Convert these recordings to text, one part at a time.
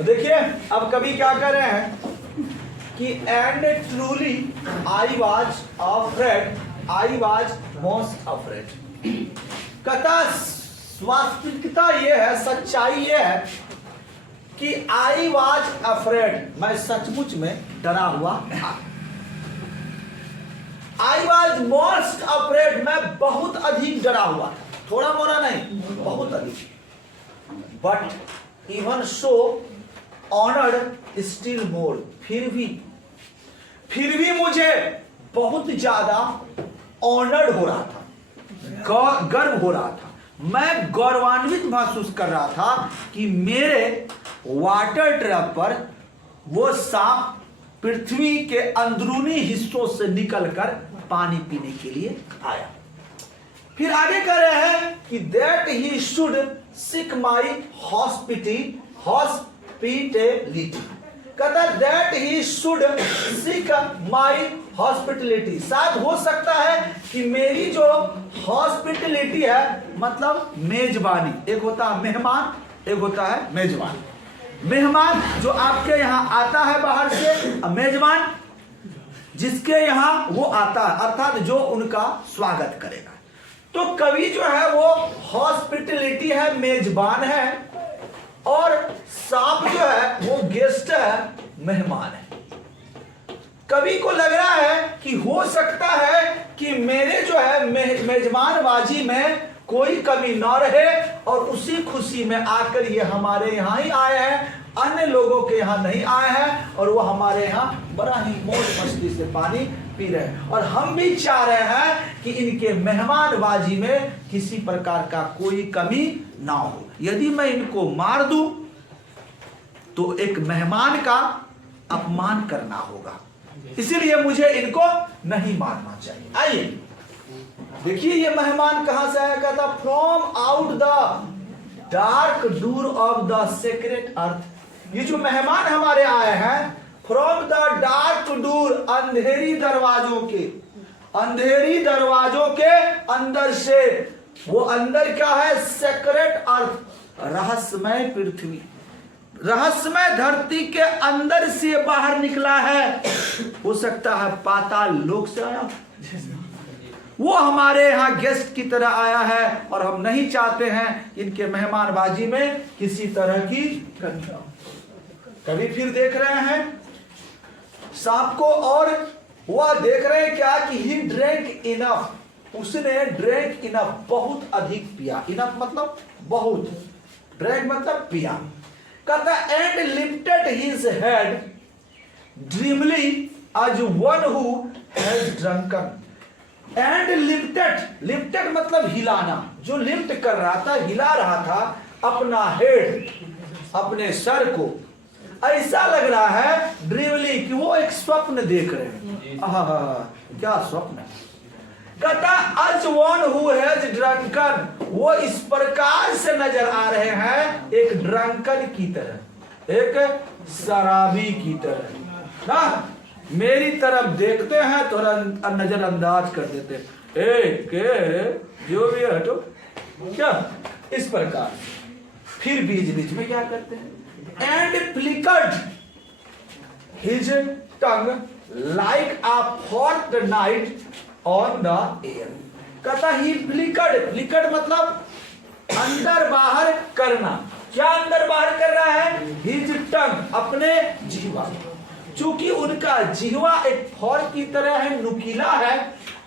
देखिए अब कभी क्या कर रहे हैं कि and truly I was afraid, I was most afraid. कथा वास्तविकता ये है, सच्चाई ये है कि आई वाज अफ्रेड, मैं सचमुच में डरा हुआ था। आई वाज मोस्ट अफ्रेड, मैं बहुत अधिक डरा हुआ था, थोड़ा मोड़ा नहीं, बहुत अधिक। But even so honoured still more, फिर भी मुझे बहुत ज्यादा ऑनर्ड हो रहा था, गर्व हो रहा था, मैं गौरवान्वित महसूस कर रहा था कि मेरे वाटर ट्रक पर वो सांप पृथ्वी के अंदरूनी हिस्सों से निकलकर पानी पीने के लिए आया। फिर आगे कह रहे हैं कि that he should seek my hospitality, कहता that he should seek my hospitality, शायद हो सकता है कि मेरी जो हॉस्पिटलिटी है मतलब मेजबानी, एक होता है मेहमान, एक होता है मेजबान। मेहमान जो आपके यहाँ आता है बाहर से, मेजबान जिसके यहाँ वो आता है, अर्थात जो उनका स्वागत करेगा। तो कवि जो है वो हॉस्पिटलिटी है, मेजबान है, और सांप जो है वो गेस्ट है, मेहमान है। कवि को लग रहा है कि हो सकता है कि मेरे जो है मेजबानबाजी में कोई कमी न रहे, और उसी खुशी में आकर ये हमारे यहाँ ही आए हैं, अन्य लोगों के यहाँ नहीं आए हैं, और वो हमारे यहाँ बड़ा ही मौज मस्ती से पानी पी रहे हैं। और हम भी चाह रहे हैं कि इनके मेहमानबाजी में किसी प्रकार का कोई कमी ना हो। यदि मैं इनको मार दूं तो एक मेहमान का अपमान करना होगा, इसीलिए मुझे इनको नहीं मारना चाहिए। आइए देखिए ये मेहमान कहां से आया, कहता from out the dark door of the secret earth. ये जो मेहमान हमारे आए हैं फ्रॉम द डार्क डूर, अंधेरी दरवाजों के अंदर से, वो अंदर क्या है, सीक्रेट अर्थ, रहस्यमय पृथ्वी, रहस्यमय धरती के अंदर से बाहर निकला है। हो सकता है पाताल लोक से आया, वो हमारे यहाँ गेस्ट की तरह आया है, और हम नहीं चाहते हैं इनके मेहमानबाजी में किसी तरह की कमी हो। कभी फिर देख रहे हैं सांप को, और वह देख रहे हैं क्या कि ही ड्रिंक इनफ, उसने ड्रिंक इनफ, बहुत अधिक पिया। इनफ मतलब बहुत, ड्रिंक मतलब पिया। कहता and lifted his head dreamily as one who has drunken. And lifted मतलब हिलाना, जो लिफ्ट कर रहा था, हिला रहा था अपना हेड, अपने सर को, ऐसा लग रहा है ड्रीमली कि वो एक स्वप्न देख रहे हैं। क्या स्वप्न है, कहता अज वन हु हैज ड्रंकन, वो इस प्रकार से नजर आ रहे हैं एक ड्रंकन की तरह, एक शराबी की तरह ना, मेरी तरफ देखते हैं तो नजरअंदाज कर देते हैं, जो भी हटो, क्या इस प्रकार। फिर बीच बीच में क्या करते हैं, and flickered his tongue like a forked night on the air. कहता ही फ्लिकर्ड मतलब अंदर बाहर करना। क्या अंदर बाहर कर रहा है, हिज टंग, अपने जीवा, चूंकि उनका जीवा एक फॉर की तरह है, नुकीला है,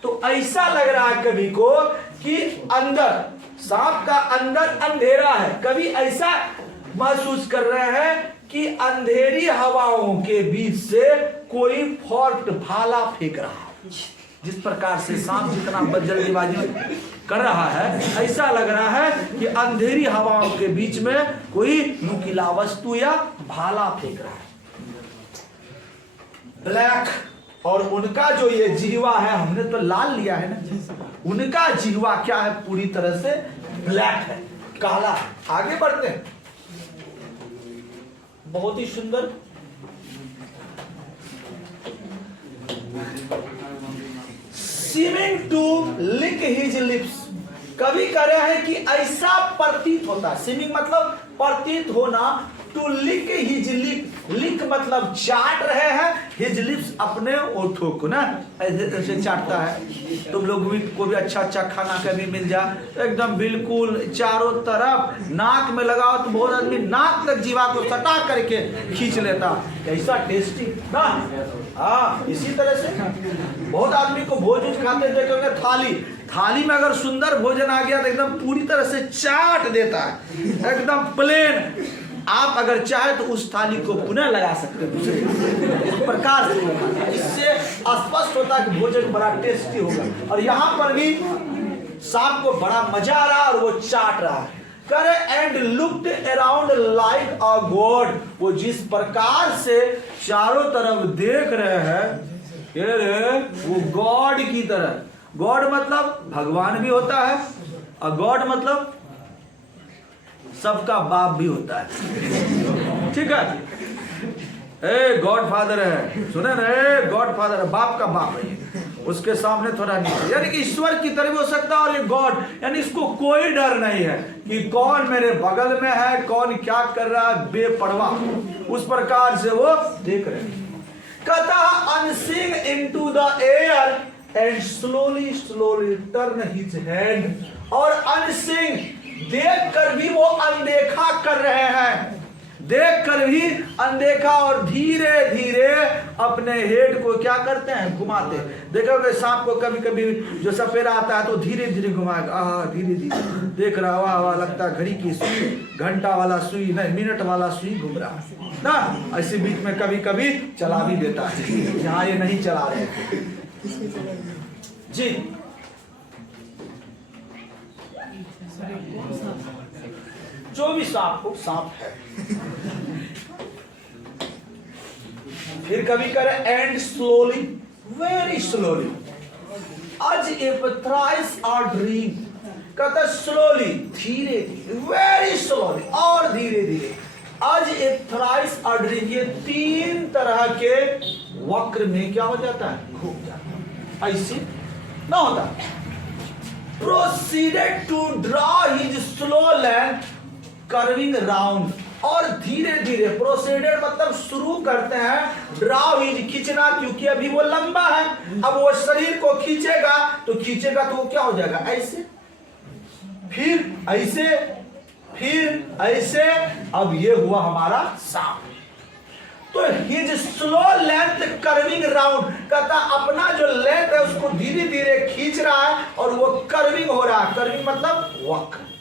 तो ऐसा लग रहा है कवि को कि अंदर सांप का अंदर अंधेरा है। कवि ऐसा महसूस कर रहे हैं कि अंधेरी हवाओं के बीच से कोई फॉर्ट भाला फेंक रहा है। जिस प्रकार से सांप जितना जल्दीबाजी कर रहा है, ऐसा लग रहा है कि अंधेरी हवाओं के बीच में कोई नुकीला वस्तु या भाला फेंक रहा है। ब्लैक, और उनका जो ये जिह्वा है, हमने तो लाल लिया है ना, उनका जिह्वा क्या है, पूरी तरह से ब्लैक है, काला है। आगे बढ़ते हैं, बहुत ही सुंदर। Seeming to lick his lips, कवि कह रहे हैं कि ऐसा प्रतीत होता है, सीमिंग मतलब प्रतीत होना, टू लिक हिज लिप, लिक मतलब चाट रहे हैं, हिज लिप्स अपने ओठों को ना ऐसे चाटता है। तुम लोग भी को भी अच्छा अच्छा खाना कभी मिल जाए एकदम बिल्कुल चारों तरफ नाक में लगाओ तो बहुत आदमी नाक तक जीवा को सटा करके खींच लेता, ऐसा टेस्टी ना। हाँ, इसी तरह से बहुत आदमी को भोजन खाते देखोगे, थाली में अगर सुंदर भोजन आ गया तो एकदम पूरी तरह से चाट देता है, एकदम प्लेन। आप अगर चाहे तो उस थाली को पुनः लगा सकते हैं इस प्रकार से, इससे स्पष्ट होता है कि भोजन बड़ा टेस्टी होगा। और यहाँ पर भी सांप को बड़ा मजा आ रहा है और वो चाट रहा है। करे and looked around like a God, वो जिस प्रकार से चारों तरफ देख रहे हैं ये रे वो गॉड की तरह। गॉड मतलब भगवान भी होता है और गॉड मतलब सबका बाप भी होता है, ठीक है। ए गॉड फादर है, सुने ना, ए गॉड फादर है, बाप का बाप है, उसके सामने थोड़ा नीचे, यानी कि ईश्वर की तरह भी हो सकता है। और ये गॉड यानी इसको कोई डर नहीं है कि कौन मेरे बगल में है, कौन क्या कर रहा है, बेपरवाह उस प्रकार से वो देख रहे हैं। कहता unseeing into the air and slowly slowly turn his head, और अनसीइंग देख कर भी वो अनदेखा कर रहे हैं, देख कर भी अनदेखा, और धीरे धीरे अपने हेड को क्या करते हैं, घुमाते। देखोगे सांप को कभी कभी जो सपेरा आता है तो धीरे धीरे घुमाएगा, धीरे धीरे देख रहा, वाह वाह लगता है घड़ी की सुई, घंटा वाला सुई नहीं, मिनट वाला सुई घूम रहा है ना। ऐसे बीच में कभी कभी चला भी देता है, यहाँ ये नहीं चला रहे जी। जो भी सांप है। फिर कभी करे एंड स्लोली, वेरी स्लोली, आज ए थ्राइस आर ड्रीम, कहता स्लोली धीरे धीरे, वेरी स्लोली और धीरे धीरे, आज ए थ्राइस आर ड्रीम, ये तीन तरह के वक्र में क्या हो जाता है, घूम जाता है, ऐसे ना होता। Proceeded to draw his slow length curving round, और धीरे धीरे प्रोसीडेड मतलब शुरू करते हैं, ड्रॉ हिज खींचना, क्योंकि अभी वो लंबा है, अब वो शरीर को खींचेगा तो वो क्या हो जाएगा, ऐसे, फिर ऐसे, फिर ऐसे, अब ये हुआ हमारा सांप। तो his slow length curving round, कहता अपना जो लेंथ है उसको धीरे धीरे खींच रहा है और वो कर्विंग हो रहा है, कर्विंग मतलब वक्र।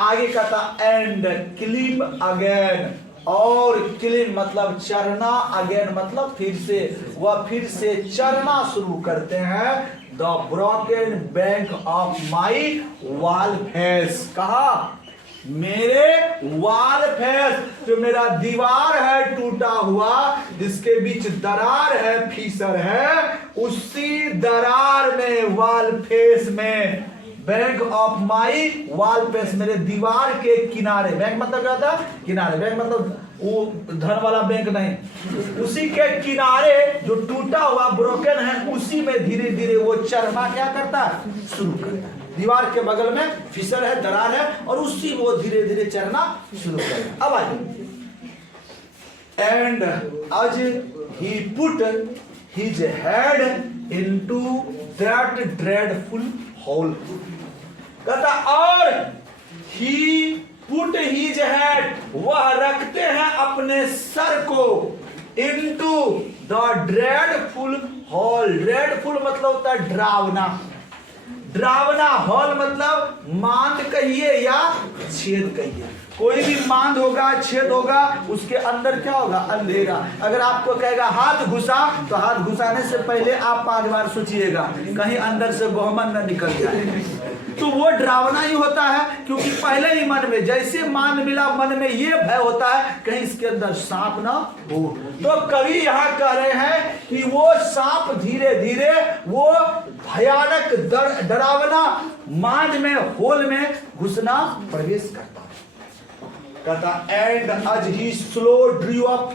आगे कहता एंड क्लिम अगेन, और क्लिम मतलब चरना, अगेन मतलब फिर से, वह फिर से चरना शुरू करते हैं। The broken bank of my wall face, कहा मेरे वॉल फेस, जो मेरा दीवार है टूटा हुआ जिसके बीच दरार है, फीसर है, उसी दरार में वॉल फेस में, bank of my wall face, मेरे दीवार के किनारे, बैंक मतलब क्या था, किनारे, बैंक मतलब वो धन वाला बैंक नहीं, उसी के किनारे जो टूटा हुआ ब्रोकन है उसी में धीरे धीरे वो चरना क्या करता है, शुरू करता है। दीवार के बगल में फिसर है, दरार है, और उसी वो धीरे धीरे चरना शुरू करता। अब आइए, and as he put his head into that dreadful hole, कहता और ही पुट हिज हेड, वह रखते हैं अपने सर को, into the dreadful hole, dreadful मतलब होता है डरावना, डरावना, हॉल मतलब मांद कहिए या छेद कहिए, कोई भी मांद होगा, छेद होगा, उसके अंदर क्या होगा, अंधेरा। अगर आपको कहेगा हाथ घुसा, तो हाथ घुसाने से पहले आप 5 बार सोचिएगा कहीं अंदर से बहुमन न निकल जाए, तो वो डरावना ही होता है, क्योंकि पहले ही मन में जैसे मान मिला, मन में ये भय होता है कहीं इसके अंदर सांप ना हो। तो कवि यहाँ कह रहे हैं कि वो सांप धीरे धीरे वो भयानक डरावना मांद में, होल में घुसना प्रवेश करता, कहता and as he slow Drew up,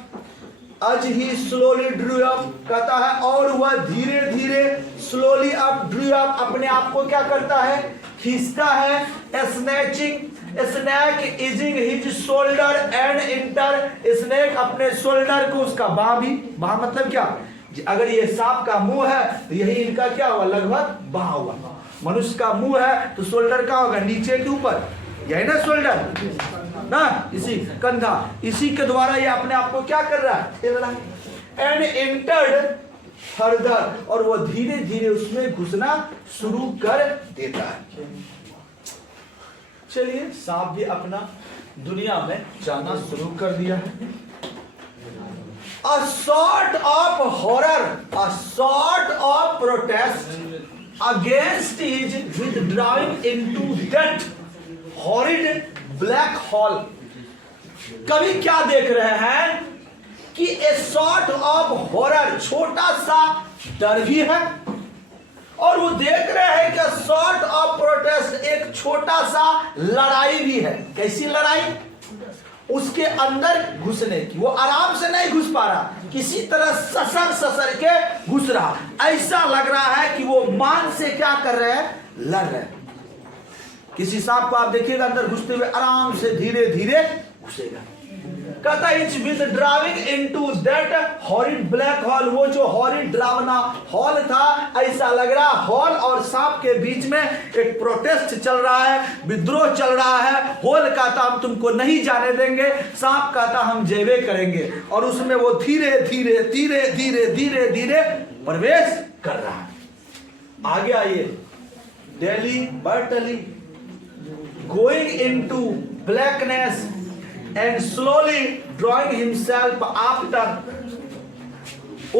आज ही स्लोली ड्रू अप, कहता है और वह धीरे धीरे स्लोली अप ड्रू अप, अपने आप को क्या करता है, खींचता है। Snatching, snake easing his shoulder and enter, snake अपने शोल्डर को, उसका बाह भी, बाह मतलब क्या, अगर ये सांप का मुंह है तो यही इनका क्या हुआ, लगभग बाह हुआ। मनुष्य का मुंह है तो शोल्डर का होगा नीचे के ऊपर, यही ना शोल्डर ना, इसी कंधा, इसी के द्वारा ये अपने आप को क्या कर रहा है, एंड एंटर्ड फर्दर, और वो धीरे धीरे उसमें घुसना शुरू कर देता है। चलिए सांप भी अपना दुनिया में जाना शुरू कर दिया है। A sort of horror, a sort of protest against his withdrawing into that horrid black hole। कभी क्या देख रहे हैं कि a sort of horror, छोटा सा डर भी है, और वो देख रहे हैं कि sort of protest, एक छोटा सा लड़ाई भी है। कैसी लड़ाई, उसके अंदर घुसने की। वो आराम से नहीं घुस पा रहा, किसी तरह ससर ससर के घुस रहा। ऐसा लग रहा है कि वो मान से क्या कर रहे हैं, लड़ रहे हैं। किसी सांप को आप देखिएगा अंदर घुसते हुए आराम से धीरे धीरे घुसेगा। कहता है it's withdrawing into that horrid black hole, वो जो हॉरिड डरावना हॉल था, ऐसा लग रहा हॉल और सांप के बीच में एक प्रोटेस्ट चल रहा है, विद्रोह चल रहा है। हॉल कहता हम तुमको नहीं जाने देंगे, सांप कहता हम जेबे करेंगे, और उसमें वो धीरे धीरे धीरे धीरे धीरे धीरे प्रवेश कर रहा है। आगे आइए, deliberately going into blackness and slowly drawing himself after,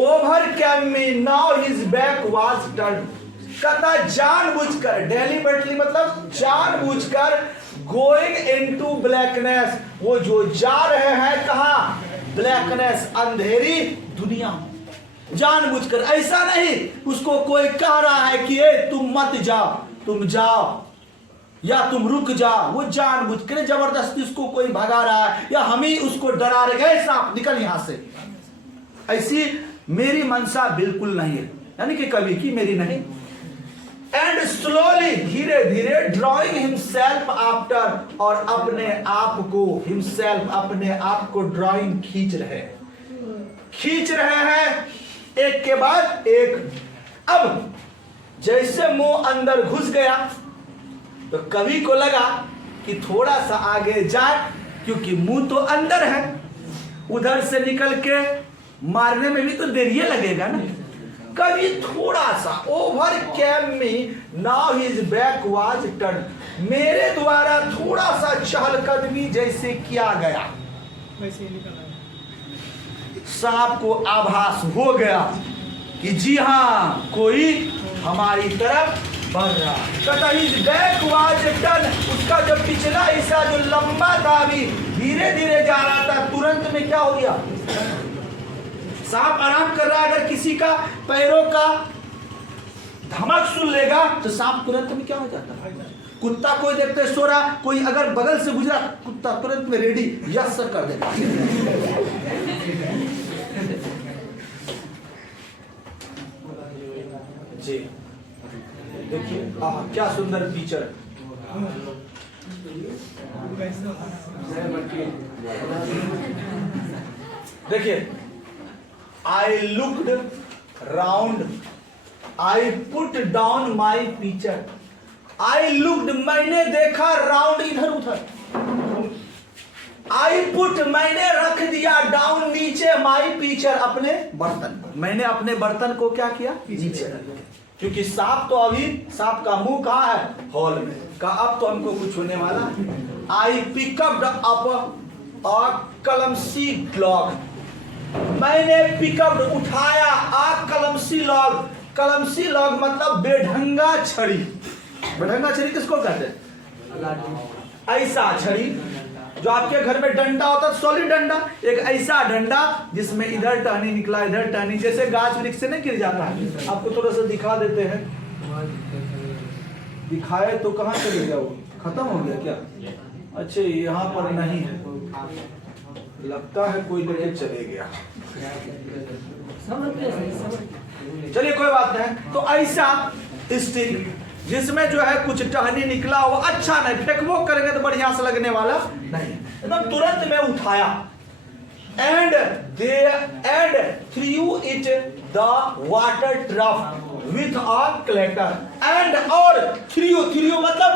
overcame me, now his back was turned। कहता जानबूझकर, डेलिबरेटली मतलब जानबूझकर, गोइंग इनटू ब्लैकनेस, वो जो जा रहे हैं कहा, ब्लैकनेस, अंधेरी दुनिया, जानबूझकर। ऐसा नहीं उसको कोई कह रहा है कि ए तुम मत जाओ, तुम जाओ या तुम रुक जाओ, वो जानबूझ कर जबरदस्ती उसको कोई भगा रहा है, या हम ही उसको डरा रहे गए सांप निकल यहां से। ऐसी मेरी मनसा बिल्कुल नहीं है, यानी कि कभी की मेरी नहीं। एंड स्लोली, धीरे धीरे, ड्रॉइंग हिमसेल्फ आफ्टर, और अपने आप को, हिमसेल्फ अपने आप को ड्रॉइंग खींच रहे हैं एक के बाद एक। अब जैसे मुंह अंदर घुस गया तो कवि को लगा कि थोड़ा सा आगे जाए, क्योंकि मुंह तो अंदर है, उधर से निकल के मारने में भी तो देरिये लगेगा ना। कवि थोड़ा सा, overcame me, now his back was turned, मेरे द्वारा थोड़ा सा चहलकदमी जैसे किया गया, सांप को आभास हो गया कि जी हाँ कोई हमारी तरफ बढ़ रहा। कहता हिज बैक वाज टर्न, उसका जो पिछला हिस्सा जो लंबा था अभी धीरे धीरे जा रहा था, तुरंत में क्या हो गया, सांप आराम कर रहा है। अगर किसी का पैरों का धमक सुन लेगा तो सांप तुरंत में क्या हो जाता है, कुत्ता कोई देखते सो रहा, कोई अगर बगल से गुजरा, कुत्ता तुरंत में रेडी यस सर कर देता। जी देखिए क्या सुंदर फीचर। देखिए, I looked round, I put down my picture, I looked मैंने देखा, राउंड इधर उधर, आई पुट मैंने रख दिया, डाउन नीचे, माई पिक्चर अपने बर्तन, मैंने अपने बर्तन को क्या किया, नीचे रख दिया। क्योंकि सांप तो अभी, सांप का मुंह कहाँ है, हॉल में का, अब तो हमको कुछ होने वाला। I pick up up a clumsy log, मैंने पिकअप उठाया, आ कलमसी लॉग, कलमसी लॉग मतलब बेढंगा छड़ी। बेढंगा छड़ी किसको कहते हैं, ऐसा छड़ी जो आपके घर में डंडा होता है, सॉलिड डंडा, एक ऐसा डंडा जिसमें इधर टहनी निकला, इधर टहनी, जैसे गाछ वृक्ष से नहीं गिर जाता है। आपको थोड़ा सा दिखा देते हैं, दिखाए तो कहाँ चले गया, वो खत्म हो गया क्या, अच्छा यहाँ पर नहीं है, लगता है कोई लेके चले गया, चलिए कोई बात नहीं। तो ऐसा स्टिक जिसमें जो है कुछ टहनी निकला वो अच्छा नहीं, फेंकबो करेंगे तो बढ़िया से लगने वाला नहीं, एकदम तुरंत में उठाया and threw it the water trough with a clatter and और threw मतलब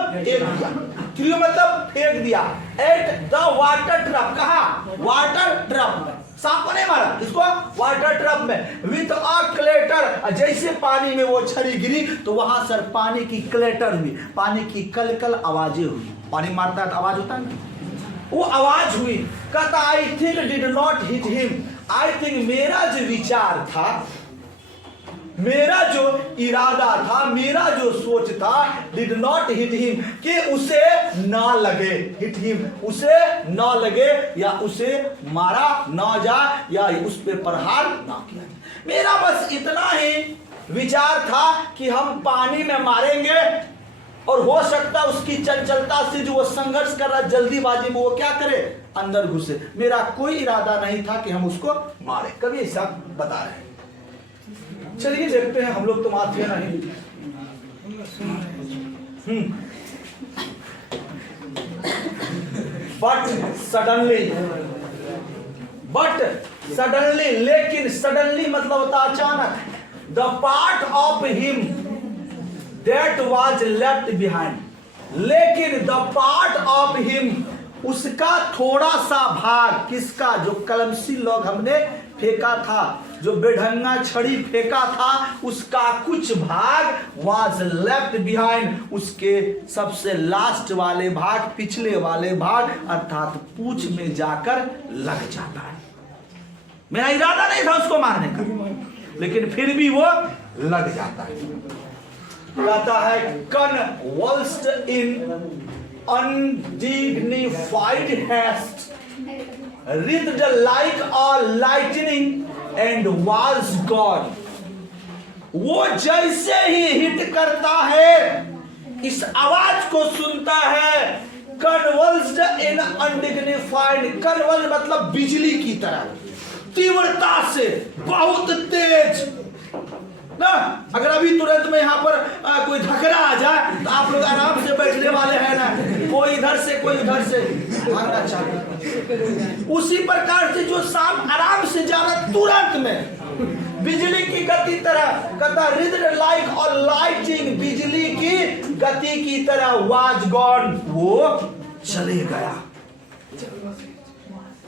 फेंक दिया at the water trough, कहा water trough, सांप को नहीं मारा, इसको वाटर ट्रप में विथ अ क्लेटर, जैसे पानी में वो छड़ी गिरी तो वहां सर पानी की क्लेटर हुई, पानी की कल कल आवाजें हुई, पानी मारता है तो आवाज होता है, वो आवाज हुई। कहता I think did not hit him, I think मेरा जो विचार था, मेरा जो इरादा था, मेरा जो सोच था, डिड नॉट हिट हिम, कि उसे ना लगे, हिट हिम उसे ना लगे या उसे मारा ना जा या उस पे प्रहार ना किया। मेरा बस इतना ही विचार था कि हम पानी में मारेंगे और हो सकता उसकी चंचलता से जो वो संघर्ष कर रहा जल्दीबाजी में वो क्या करे अंदर घुसे, मेरा कोई इरादा नहीं था कि हम उसको मारे। कभी ऐसा बता रहे हैं। चलिए देखते हैं, हम लोग तो मारते नहीं। बट सडनली, लेकिन सडनली मतलब होता अचानक, the part of him that was left behind, लेकिन द पार्ट ऑफ हिम, उसका थोड़ा सा भाग, किसका, जो कलमसी लोग हमने फेंका था, जो बेढंगा छड़ी फेंका था, उसका कुछ भाग वाज लेफ्ट बिहाइंड, उसके सबसे लास्ट वाले भाग, पिछले वाले भाग अर्थात पूंछ में जाकर लग जाता है। मेरा इरादा नहीं था उसको मारने का, लेकिन फिर भी वो लग जाता है। कहता है convulsed in undignified haste, writhed like a lightning and was gone। वो जैसे ही हिट करता है, इस आवाज को सुनता है, convulsed in undignified, convulsed मतलब बिजली की तरह, तीव्रता से, बहुत तेज ना। अगर अभी तुरंत में यहाँ पर कोई धकरा आ जाए तो आप लोग आराम से बैठने वाले हैं ना, कोई इधर से कोई उधर से भागना चाहिए। उसी प्रकार से जो सांप आराम से जा रहा तुरंत में बिजली की गति तरह, कहता रिद्ध लाइक और लाइटिंग, बिजली की गति की तरह, वाज गॉन, वो चले गया।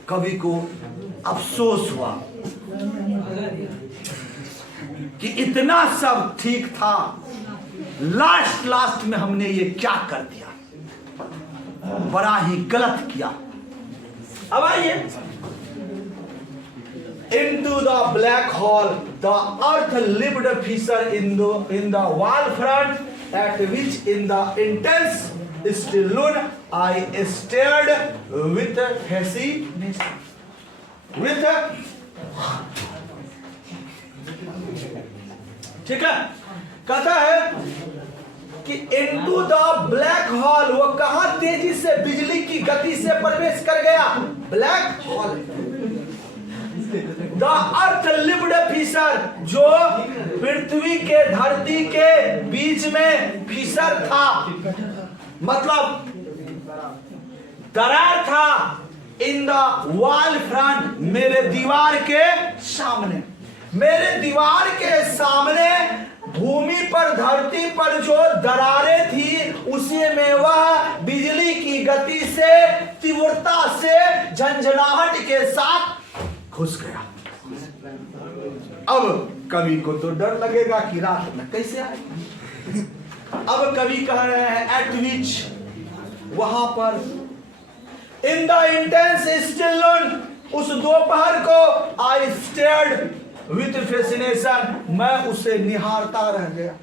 कवि को अफसोस हुआ कि इतना सब ठीक था, लास्ट में हमने ये क्या कर दिया, बड़ा ही गलत किया। अब आइए, into the black hole the earth lived fissure in the wall front, at which in the intense stillness I stared with fascination, with ठीक है। कहता है कि इनटू द ब्लैक होल, वो कहां तेजी से बिजली की गति से प्रवेश कर गया, black hole. The earth lipped fissure, जो पृथ्वी के धरती के बीच में फिशर था, मतलब दरार था, इन द वॉल फ्रंट, मेरे दीवार के सामने, मेरे दीवार के सामने भूमि पर, धरती पर जो दरारें थी, उसी में वह बिजली की गति से, तीव्रता से, झंझनाहट के साथ घुस गया। अब कवि को तो डर लगेगा कि रात में कैसे आए। अब कवि कह रहे हैं एट विच, वहां पर, इन द इंटेंस स्टिलनेस, उस दोपहर को, आई स्टेयर्ड विथ फैसिनेशन, मैं उसे निहारता रह गया,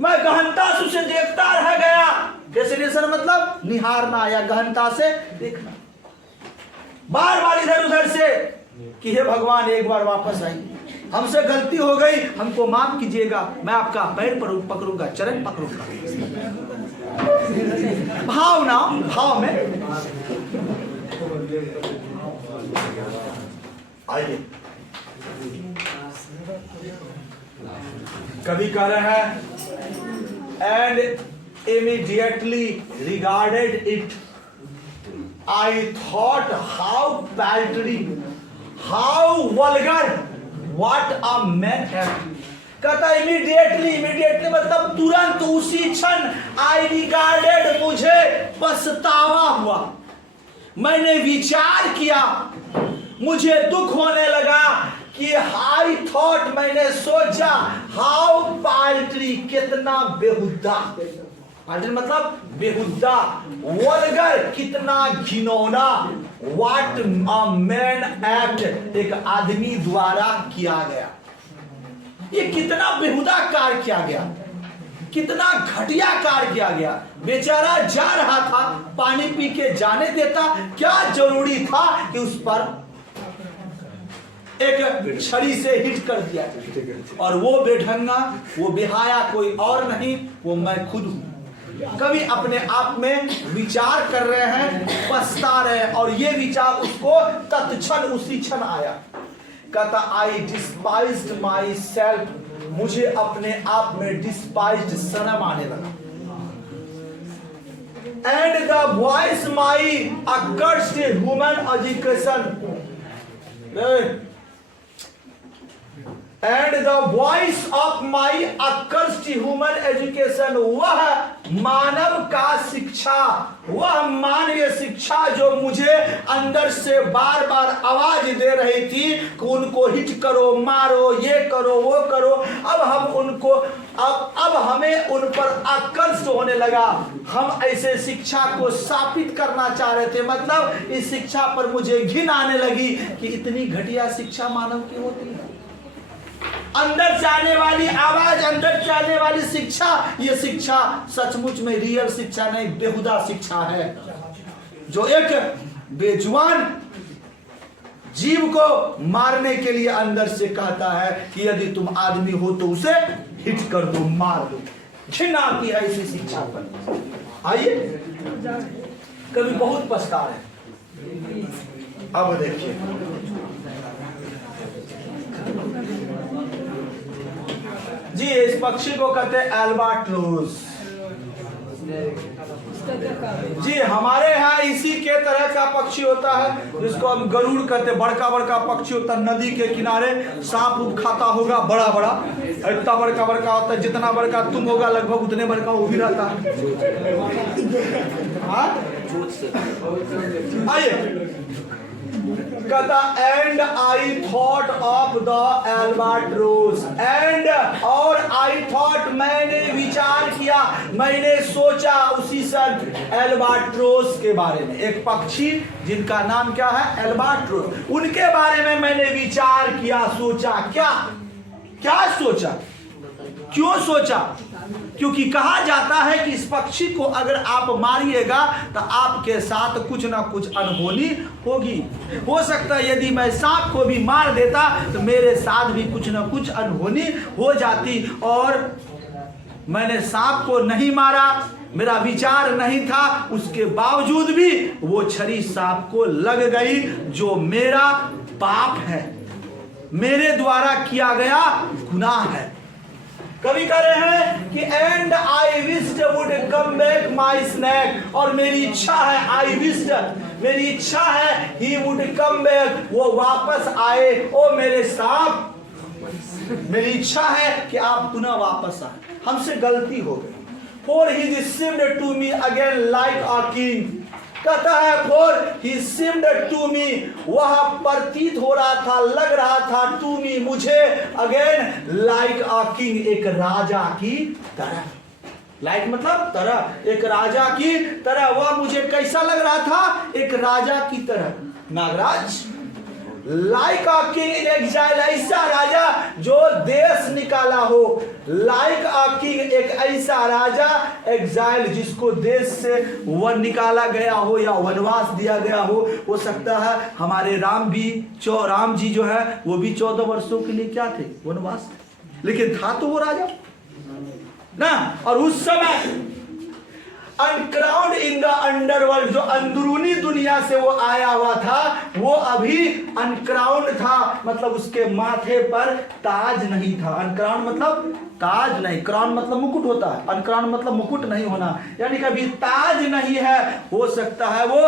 मैं गहनता से उसे देखता रह गया। फैसिनेशन मतलब निहारना या गहनता से देखना, बार बार इधर उधर से कि हे भगवान एक बार वापस आइए, हमसे गलती हो गई, हमको माफ कीजिएगा, मैं आपका पैर पकड़ूंगा, चरण पकड़ूंगा। भावना, भाव में आइए। कवि कह रहे हैं and immediately regarded it. I thought how paltry, how vulgar, what a man act. कहता इमीडिएटली मतलब तुरंत उसी क्षण आई रिगार्डेड, मुझे पछतावा हुआ, मैंने विचार किया, मुझे दुख होने लगा कि आई थॉट, मैंने सोचा, हाउ पाल्ट्री, कितना बेहुदा, पाल्ट्री मतलब बेहुदा, वल्गर कितना घिनौना, व्हाट अ मैन एक्ट, एक आदमी द्वारा किया गया, ये कितना बेहुदा कार्य किया गया, कितना घटिया कार्य किया गया। बेचारा जा रहा था, पानी पी के जाने देता, क्या जरूरी था कि उस पर एक छड़ी से हिट कर दिया। और वो बेढंगा, वो बेहाया कोई और नहीं, वो मैं खुद हूं। कभी अपने आप में विचार कर रहे हैं, पछता रहे हैं, और ये विचार उसको तत्क्षण उसी क्षण आया। कहता आई डिस्पाइज्ड माई सेल्फ, मुझे अपने आप में डिस्पाइज्ड, शर्म आने लगा। And the voice my accursed human education, and the voice of my accursed human education, वह मानव का शिक्षा, वह मानवीय शिक्षा जो मुझे अंदर से बार बार आवाज दे रही थी कि उनको हिट करो, मारो, ये करो, वो करो, अब हम उनको अब हमें उन पर आकर्षित होने लगा। हम ऐसे शिक्षा को स्थापित करना चाह रहे थे, मतलब इस शिक्षा पर मुझे घिन आने लगी कि इतनी घटिया शिक्षा मानव की होती है। अंदर से आने वाली आवाज, अंदर से आने वाली शिक्षा, ये शिक्षा सचमुच में रियल शिक्षा नहीं, बेहुदा शिक्षा है, जो एक बेजुबान जीव को मारने के लिए अंदर से कहता है कि यदि तुम आदमी हो तो उसे हिट कर दो, मार दो। घिन आती है ऐसी शिक्षा पर। आइए, कभी बहुत पछता है। अब देखिए, जी इस पक्षी को कहते हैं एल्बाट्रोस। जी हमारे यहाँ इसी के तरह का पक्षी होता है जिसको हम गरुड़ कहते हैं। बड़का बड़का पक्षी होता है, नदी के किनारे सांप उप खाता होगा, बड़ा बड़ा, इतना बड़का बड़का होता है, जितना बड़का तुम होगा लगभग उतने बड़का वो भी रहता है। आइए, कहता and I thought of the albatross, and और आई थॉट, मैंने विचार किया, मैंने सोचा उसी सन एल्बाट्रोस के बारे में। एक पक्षी जिनका नाम क्या है, एल्बाट्रोस, उनके बारे में मैंने विचार किया, सोचा। क्या क्या सोचा, क्यों सोचा? क्योंकि कहा जाता है कि इस पक्षी को अगर आप मारिएगा तो आपके साथ कुछ ना कुछ अनहोनी होगी। हो सकता है यदि मैं सांप को भी मार देता तो मेरे साथ भी कुछ ना कुछ अनहोनी हो जाती। और मैंने सांप को नहीं मारा, मेरा विचार नहीं था, उसके बावजूद भी वो छड़ी सांप को लग गई, जो मेरा पाप है, मेरे द्वारा किया गया गुनाह है। कवि कह रहे हैं कि and I wished would come back my snake, और मेरी इच्छा है, आई विश्ड, मेरी इच्छा है, ही वुड कम बैक, वो वापस आए, ओ मेरे सांप, मेरी इच्छा है कि आप पुनः वापस आए, हमसे गलती हो गई। For he seemed to me again like a king, कहता है for he seemed to me, वह प्रतीत हो रहा था, लग रहा था, टू मी मुझे, अगेन लाइक अ किंग, एक राजा की तरह। लाइक मतलब तरह, एक राजा की तरह। वह मुझे कैसा लग रहा था, एक राजा की तरह। नागराज, like a king in exile, ऐसा राजा जो देश निकाला हो। लाइक अ किंग, एक ऐसा राजा एग्जाइल, जिसको देश से वन निकाला गया हो या वनवास दिया गया हो सकता है हमारे राम जी जो है वो भी 14 वर्षों के लिए क्या थे, वनवास, लेकिन था तो वो राजा ना। और उस समय अनक्राउंड इन द अंडरवर्ल्ड, जो अंदरूनी दुनिया से वो आया हुआ था वो अभी अनक्राउंड था, मतलब उसके माथे पर ताज नहीं था। अनक्राउंड मतलब ताज नहीं, क्राउन मतलब मुकुट होता है, अनक्राउंड मतलब मुकुट नहीं होना, यानी कि अभी ताज नहीं है। हो सकता है वो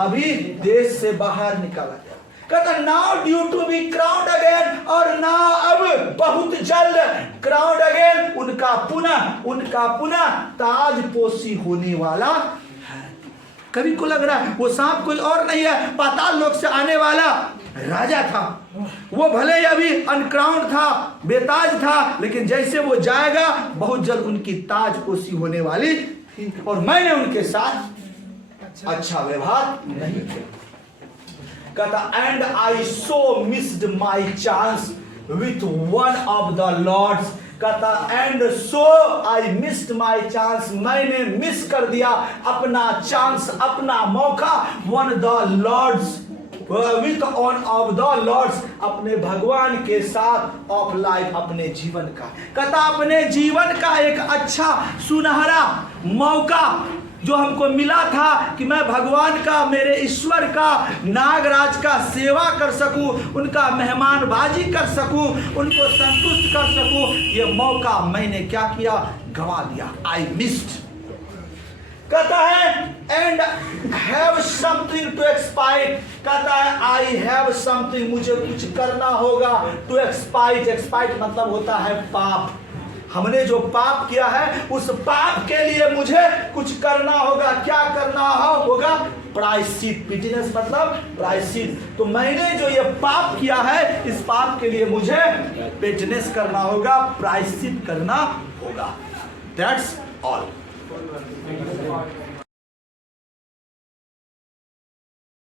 अभी देश से बाहर निकाला गया। कहता now due to be crowned again, और ना अब बहुत जल्द क्राउन्ड अगेन, उनका पुनः ताजपोशी होने वाला है। कभी को लग रहा है वो सांप कोई और नहीं है, पाताल लोक से आने वाला राजा था। वो भले ही अभी अनक्राउन्ड था, बेताज था, लेकिन जैसे वो जाएगा बहुत जल्द उनकी ताजपोशी होने वाली थी, और मैंने उनके साथ अच्छा व्यवहार नहीं किया। कहता and I so missed my chance with one of the lords. कहता and so I missed my chance, मैंने मिस कर दिया अपना चांस, अपना मौका, one the lords with on of the lords, अपने भगवान के साथ ऑफ लाइफ, अपने जीवन का। कहता अपने जीवन का एक अच्छा सुनहरा मौका जो हमको मिला था कि मैं भगवान का, मेरे ईश्वर का, नागराज का सेवा कर सकूं, उनका मेहमानबाजी कर सकूं, उनको संतुष्ट कर सकूं, ये मौका मैंने क्या किया, गंवा दिया। I missed. कहता है एंड हैव समथिंग टू एक्सपाइट। कहता है आई हैव समथिंग, मुझे कुछ करना होगा, टू एक्सपाइट। एक्सपाइट मतलब होता है पाप। हमने जो पाप किया है उस पाप के लिए मुझे कुछ करना होगा। क्या करना होगा? प्रायश्चित। पिटनेस मतलब प्रायश्चित। तो मैंने जो ये पाप किया है, इस पाप के लिए मुझे पिटनेस करना होगा, प्रायश्चित करना होगा। That's all.